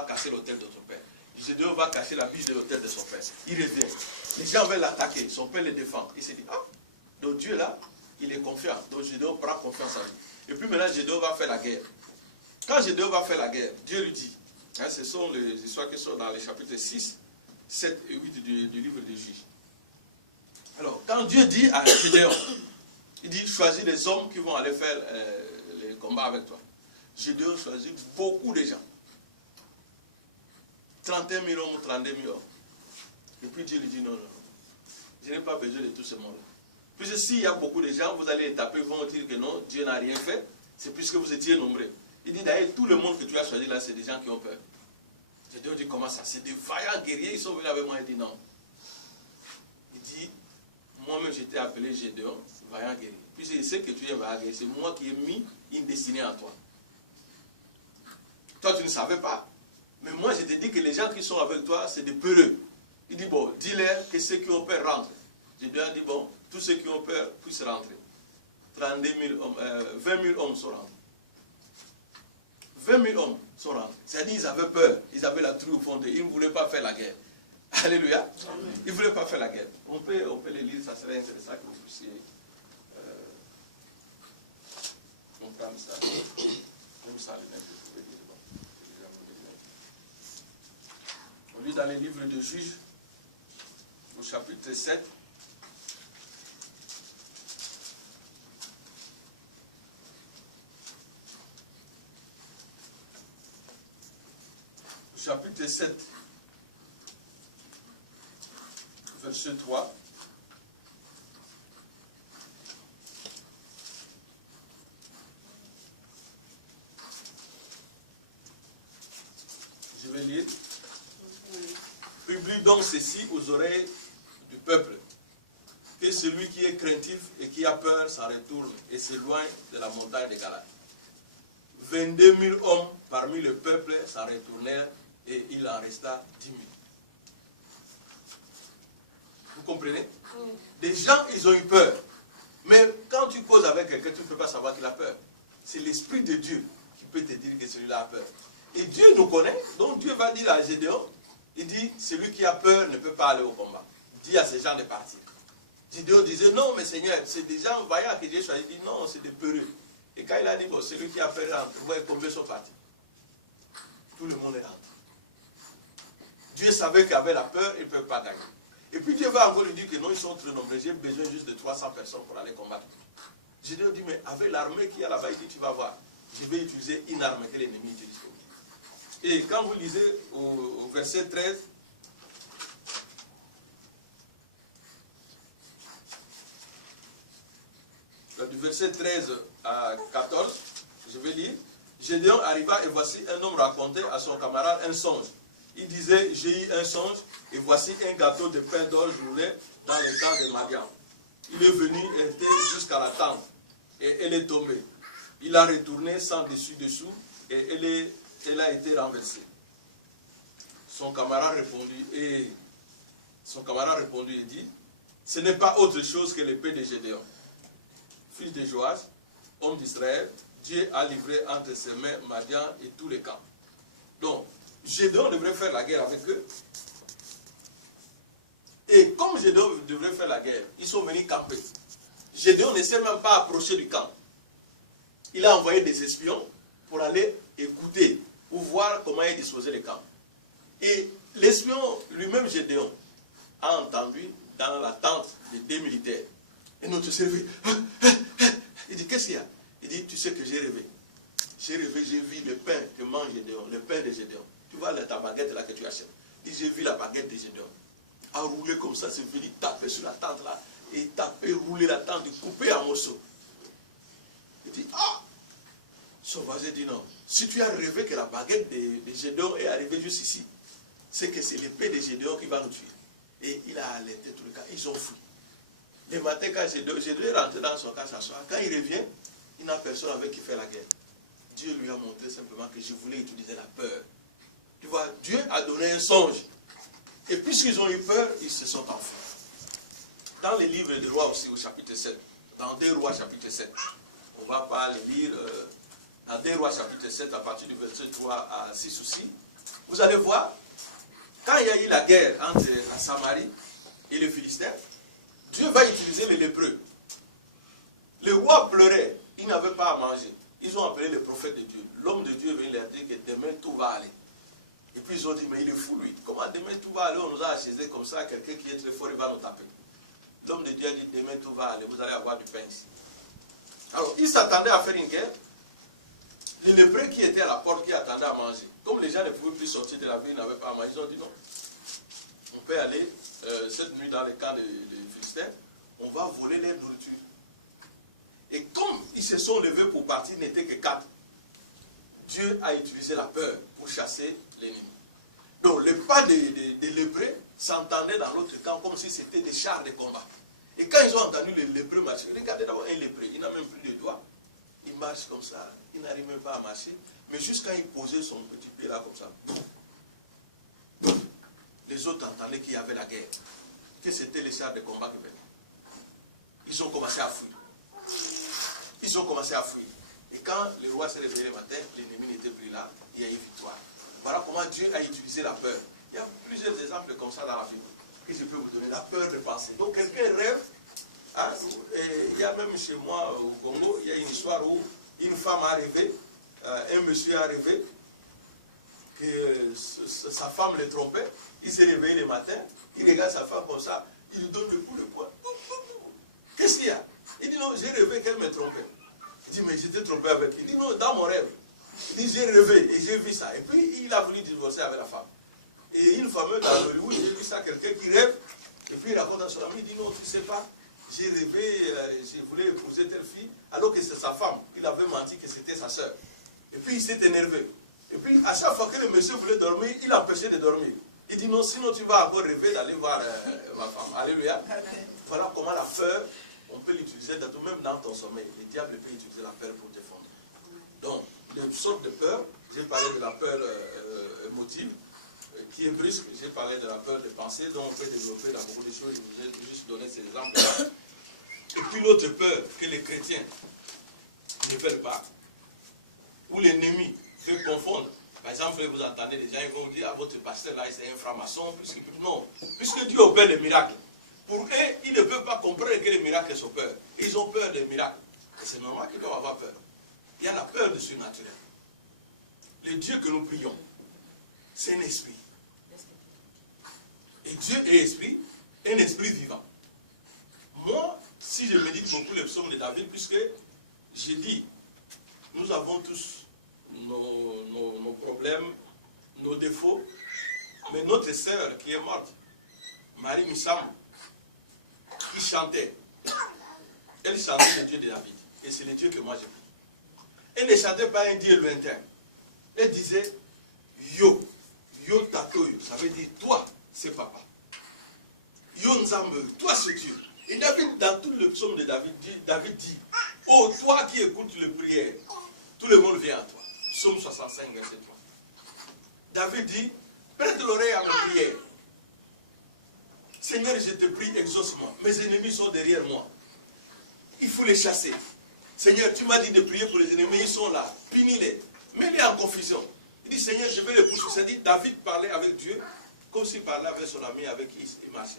va casser l'autel de son père. Gédéon va casser la biche de l'autel de son père. Il revient. Les gens veulent l'attaquer. Son père les défend. Il se dit, ah, donc Dieu là, il est confiant. Donc Gédéon prend confiance en lui. Et puis maintenant, Gédéon va faire la guerre. Quand Gédéon va faire la guerre, Dieu lui dit, hein, ce sont les histoires qui sont dans les chapitres 6, 7 et 8 du livre des Juges. Alors, quand Dieu dit à Gédéon, il dit, choisis les hommes qui vont aller faire les combats avec toi. Gédéon choisit beaucoup de gens. 31 000 hommes ou 32 000 hommes. Et puis Dieu lui dit, non, non, non. Je n'ai pas besoin de tout ce monde-là. Puisque s'il y a beaucoup de gens, vous allez les taper, ils vont dire que non, Dieu n'a rien fait. C'est puisque vous étiez nombreux. Il dit, d'ailleurs, tout le monde que tu as choisi là, c'est des gens qui ont peur. Gédéon dit, comment ça? C'est des vaillants guerriers, ils sont venus avec moi. Il dit, non. Il dit, moi-même, j'étais appelé Gédéon, vaillant guerrier. Puisque je sais que tu es vaillant guerrier, c'est moi qui ai mis une destinée en toi. Toi, tu ne savais pas. Mais moi, je te dis que les gens qui sont avec toi, c'est des peureux. Il dit, bon, dis-leur que ceux qui ont peur rentrent. Gédéon dit, bon, tous ceux qui ont peur puissent rentrer. 32 000 hommes, 20 000 hommes sont rentrés. 20 000 hommes sont rentrés. C'est-à-dire qu'ils avaient peur, ils avaient la trouille au fond d'eux, ils ne voulaient pas faire la guerre. Alléluia. Ils ne voulaient pas faire la guerre. On peut les lire, ça serait intéressant que vous puissiez comprendre ça. Même ça, les nègres, vous pouvez lire. On lit dans les livres de Juges, au chapitre 7. Chapitre 7, verset 3. Je vais lire. Publie donc ceci aux oreilles du peuple, que celui qui est craintif et qui a peur s'en retourne et s'éloigne de la montagne de Galade. 22 000 hommes parmi le peuple s'en retournèrent et il en resta 10 000. Vous comprenez? Les gens, ils ont eu peur. Mais quand tu causes avec quelqu'un, tu ne peux pas savoir qu'il a peur. C'est l'Esprit de Dieu qui peut te dire que celui-là a peur. Et Dieu nous connaît, donc Dieu va dire à Gédéon, il dit, celui qui a peur ne peut pas aller au combat. Dis à ces gens de partir. Gédéon disait, non mais Seigneur, c'est des gens vaillants que Dieu choisit. Il dit, non, c'est des peureux. Et quand il a dit, bon, celui qui a peur rentre, vous voyez combien sont partis. Tout le monde est rentré. Dieu savait qu'avec la peur, ils ne peuvent pas gagner. Et puis Dieu va encore lui dire que non, ils sont trop nombreux. J'ai besoin juste de 300 personnes pour aller combattre. Gédéon dit, mais avec l'armée qui est là-bas, il dit, tu vas voir. Je vais utiliser une arme que l'ennemi utilise. Et quand vous lisez au verset 13, du verset 13 à 14, je vais lire. Gédéon arriva et voici un homme racontait à son camarade un songe. Il disait, j'ai eu un songe et voici un gâteau de pain d'orge roulé dans les temps de Madian. Il est venu et était jusqu'à la tente et elle est tombée. Il a retourné sans dessus-dessous et elle a été renversée. Son camarade répondit et dit, ce n'est pas autre chose que l'épée de Gédéon, fils de Joas, homme d'Israël. Dieu a livré entre ses mains Madian et tous les camps. Donc, Gédéon devrait faire la guerre avec eux. Et comme Gédéon devrait faire la guerre, ils sont venus camper. Gédéon ne s'est même pas approché du camp. Il a envoyé des espions pour aller écouter ou voir comment il disposait le camp. Et l'espion lui-même, Gédéon, a entendu dans la tente des deux militaires. Et notre servi, il dit, qu'est-ce qu'il y a? Il dit, tu sais que j'ai rêvé. J'ai rêvé, j'ai vu le pain que mange Gédéon, le pain de Gédéon. Tu vois ta baguette là que tu achètes. Il dit, j'ai vu la baguette de Gédéon. A roulé comme ça, c'est venu taper sur la tente là. Et taper, rouler la tente, couper en morceaux. Il dit, ah! Son voisin dit non. Si tu as rêvé que la baguette de Gédéon est arrivée juste ici, c'est que c'est l'épée de Gédéon qui va nous tuer. Et il a alerté tout le cas. Ils ont fui. Le matin, quand Gédéon est rentré dans son cas s'asseoir, quand il revient, il n'a personne avec qui faire la guerre. Dieu lui a montré simplement que je voulais utiliser la peur. Tu vois, Dieu a donné un songe. Et puisqu'ils ont eu peur, ils se sont enfuis. Dans les livres des rois aussi, au chapitre 7, dans 2 rois chapitre 7, on ne va pas les lire, dans 2 rois chapitre 7, à partir du verset 3 à 6 ou 6, Vous allez voir, quand il y a eu la guerre entre la Samarie et les Philistins, Dieu va utiliser les lépreux. Les rois pleuraient, ils n'avaient pas à manger. Ils ont appelé le prophète de Dieu. L'homme de Dieu vient leur dire que demain tout va aller. Et puis ils ont dit, mais il est fou lui. Comment demain tout va aller? On nous a acheté comme ça, quelqu'un qui est très fort, il va nous taper. L'homme de Dieu a dit, demain tout va aller, vous allez avoir du pain ici. Alors, ils s'attendaient à faire une guerre. Les lépreux qui étaient à la porte, qui attendaient à manger. Comme les gens ne pouvaient plus sortir de la ville, ils n'avaient pas à manger, ils ont dit non. On peut aller cette nuit dans les camps des Philistins, on va voler leur nourriture. Et comme ils se sont levés pour partir, ils n'étaient que 4. Dieu a utilisé la peur pour chasser l'ennemi. Donc les pas des lépreux s'entendaient dans l'autre camp comme si c'était des chars de combat. Et quand ils ont entendu les lépreux marcher, regardez d'abord un lépreux, il n'a même plus de doigts. Il marche comme ça, il n'arrive même pas à marcher. Mais juste quand il posait son petit pied là comme ça, les autres entendaient qu'il y avait la guerre, que c'était les chars de combat qui venaient. Ils ont commencé à fuir. Ils ont commencé à fuir. Et quand le roi s'est réveillé le matin, l'ennemi n'était plus là, il y a eu victoire. Voilà comment Dieu a utilisé la peur. Il y a plusieurs exemples comme ça dans la Bible que je peux vous donner. La peur de penser. Donc quelqu'un rêve. Hein, il y a même chez moi au Congo, il y a une histoire où une femme a rêvé, un monsieur a rêvé que sa femme le trompait. Il s'est réveillé le matin, il regarde sa femme comme ça, il lui donne le coup de poing. Qu'est-ce qu'il y a? Il dit non, j'ai rêvé qu'elle me trompait. Il dit mais j'étais trompé avec. Il dit non, dans mon rêve. Il dit j'ai rêvé et j'ai vu ça. Et puis il a voulu divorcer avec la femme. Et une fameuse dans Hollywood, j'ai vu ça, quelqu'un qui rêve, et puis il raconte à son ami, il dit non, tu sais pas, j'ai rêvé, je voulais épouser telle fille, alors que c'est sa femme. Il avait menti que c'était sa soeur. Et puis il s'est énervé. Et puis à chaque fois que le monsieur voulait dormir, il l'empêchait de dormir. Il dit non, sinon tu vas encore rêver d'aller voir ma femme. Alléluia. Voilà comment la peur, on peut l'utiliser même dans ton sommeil. Le diable peut utiliser la peur pour défendre. Donc, une sorte de peur, j'ai parlé de la peur émotive, qui est brusque, j'ai parlé de la peur de penser, dont on peut développer dans beaucoup de choses, je vous ai juste donné ces exemples-là. Et puis l'autre peur que les chrétiens ne veulent pas, où l'ennemi peut confondre. Par exemple, vous entendez des gens, ils vont dire, ah, votre pasteur là, c'est un franc-maçon, non, puisque Dieu opère les miracles. Pour eux, ils ne peuvent pas comprendre que les miracles sont peur. Ils ont peur des miracles. Et c'est normal qu'ils doivent avoir peur. Il y a la peur du surnaturel. Le Dieu que nous prions, c'est un esprit. Et Dieu est esprit, un esprit vivant. Moi, si je médite beaucoup les psaumes de David, puisque j'ai dit, nous avons tous nos problèmes, nos défauts, mais notre sœur qui est morte, Marie Missam, qui chantait, elle chantait le Dieu de David, et c'est le Dieu que moi j'ai pris. Elle ne chantait pas un Dieu lointain, elle disait, Yo, Yo Takoyo, ça veut dire toi, c'est papa. Yo Nzambe, toi c'est Dieu. Et David, dans tout le psaume de David dit, oh toi qui écoutes les prières, tout le monde vient à toi. Psaume 65, verset 3. David dit, prête l'oreille à mes prières. Seigneur, je te prie, exauce-moi. Mes ennemis sont derrière moi. Il faut les chasser. Seigneur, tu m'as dit de prier pour les ennemis, ils sont là. Punis-les. Mets-les en confusion. Il dit, Seigneur, je vais les pousser. C'est-à-dire, David parlait avec Dieu comme s'il parlait avec son ami avec qui il marchait.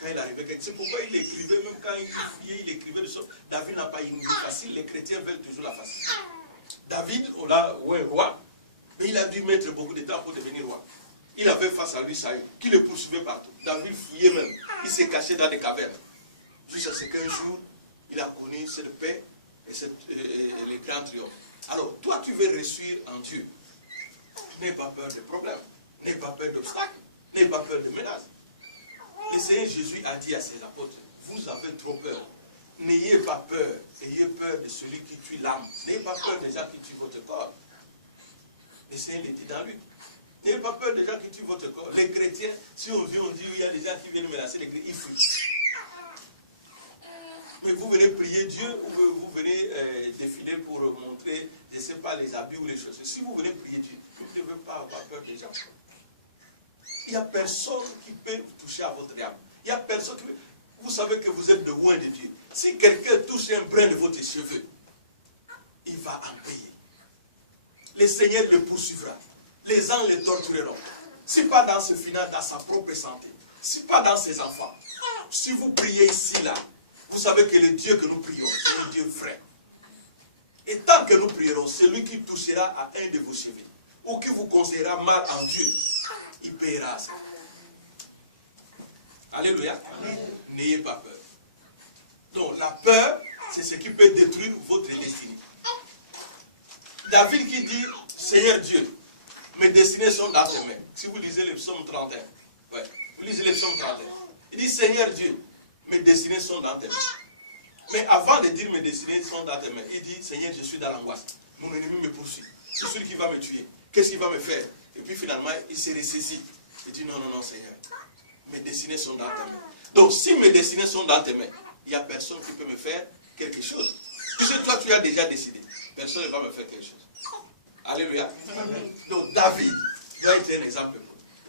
Quand il arrivait, c'est pourquoi il écrivait, même quand il fuyait, il écrivait de sorte. David n'a pas une vie facile, les chrétiens veulent toujours la facile. David, ou un roi, mais il a dû mettre beaucoup de temps pour devenir roi. Il avait face à lui Saül, qui le poursuivait partout. David fuyait même, il s'est caché dans des cavernes. Jusqu'à ce qu'un jour, il a connu cette paix et les grands triomphes. Alors, toi, tu veux réussir en Dieu. N'aie pas peur des problèmes, n'aie pas peur d'obstacles, n'aie pas peur de menaces. Le Seigneur Jésus a dit à ses apôtres, vous avez trop peur. N'ayez pas peur, ayez peur de celui qui tue l'âme. N'ayez pas peur des gens qui tuent votre corps. Le Seigneur le dit dans lui. N'ayez pas peur des gens qui tuent votre corps. Les chrétiens, si on vient, on dit, il y a des gens qui viennent menacer les chrétiens, ils fuient. Mais vous venez prier Dieu ou vous venez défiler pour montrer, je ne sais pas, les habits ou les choses. Si vous venez prier Dieu, vous ne devez pas avoir peur des gens. Il n'y a personne qui peut toucher à votre âme. Il n'y a personne qui peut... Vous savez que vous êtes de loin de Dieu. Si quelqu'un touche un brin de votre cheveu, il va en payer. Le Seigneur le poursuivra. Les gens le tortureront. si pas dans ce final, dans sa propre santé, si pas dans ses enfants, si vous priez ici, là, vous savez que le Dieu que nous prions, c'est un Dieu vrai. Et tant que nous prierons, celui qui touchera à un de vos cheveux, ou qui vous conseillera mal en Dieu, il paiera ça. Alléluia. N'ayez pas peur. Donc la peur, c'est ce qui peut détruire votre destinée. David qui dit, Seigneur Dieu, mes destinées sont dans tes mains. Si vous lisez le psaume 31, ouais, vous lisez le psaume 31, il dit, Seigneur Dieu, mes destinées sont dans tes mains. Mais avant de dire mes destinées sont dans tes mains, il dit, Seigneur, je suis dans l'angoisse. Mon ennemi me poursuit. C'est celui qui va me tuer. Qu'est-ce qu'il va me faire? Et puis finalement, il se ressaisit. Il dit, non, non, non, Seigneur. Mes destinées sont dans tes mains. Donc, si mes destinées sont dans tes mains, il n'y a personne qui peut me faire quelque chose. Puisque toi, tu as déjà décidé. Personne ne va me faire quelque chose. Alléluia. Amen. Donc, David doit être un exemple.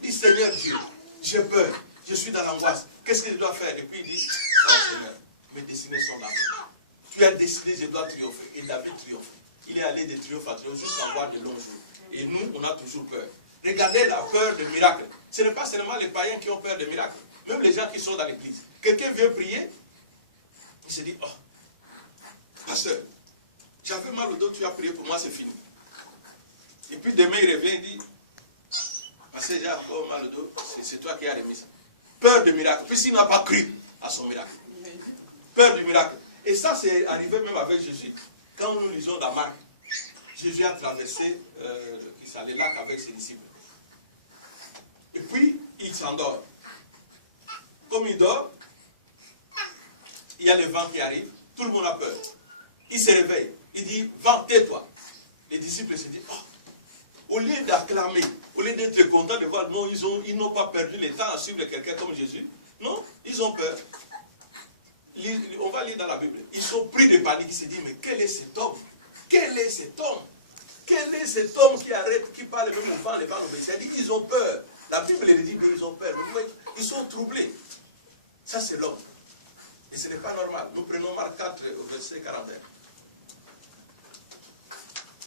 Il dit, Seigneur Dieu, j'ai peur. Je suis dans l'angoisse. Qu'est-ce que je dois faire? Et puis il dit, non, Seigneur, mes destinées sont dans tes mains. Tu as décidé, je dois triompher. Et David triomphe. Il est allé de triomphe à triomphe jusqu'à voir de longs jours. Et nous, on a toujours peur. Regardez la peur de miracle. Ce n'est pas seulement les païens qui ont peur de miracles. Même les gens qui sont dans l'église. Quelqu'un vient prier, il se dit, oh, pasteur, j'avais mal au dos, tu as prié pour moi, c'est fini. Et puis demain, il revient, il dit, pasteur, j'ai encore mal au dos, c'est toi qui as remis ça. Peur de miracle, puisqu'il n'a pas cru à son miracle. Peur du miracle. Et ça, c'est arrivé même avec Jésus. Quand nous lisons la Marc, Jésus a traversé le lac avec ses disciples. Et puis, il s'endort. Comme il dort, il y a le vent qui arrive, tout le monde a peur. Il se réveille, il dit, vent, tais-toi. Les disciples se disent, oh, au lieu d'acclamer, au lieu d'être contents de voir, non, ils n'ont pas perdu le temps à suivre quelqu'un comme Jésus. Non, ils ont peur. On va lire dans la Bible. Ils sont pris de panique, ils se disent, mais quel est cet homme? Quel est cet homme? Quel est cet homme qui arrête, qui parle même au vent, les vents obéissent? Ils ont peur. La Bible les dit, mais ils ont peur. Ils sont troublés. Ça, c'est l'homme. Et ce n'est pas normal. Nous prenons Marc 4, verset 41.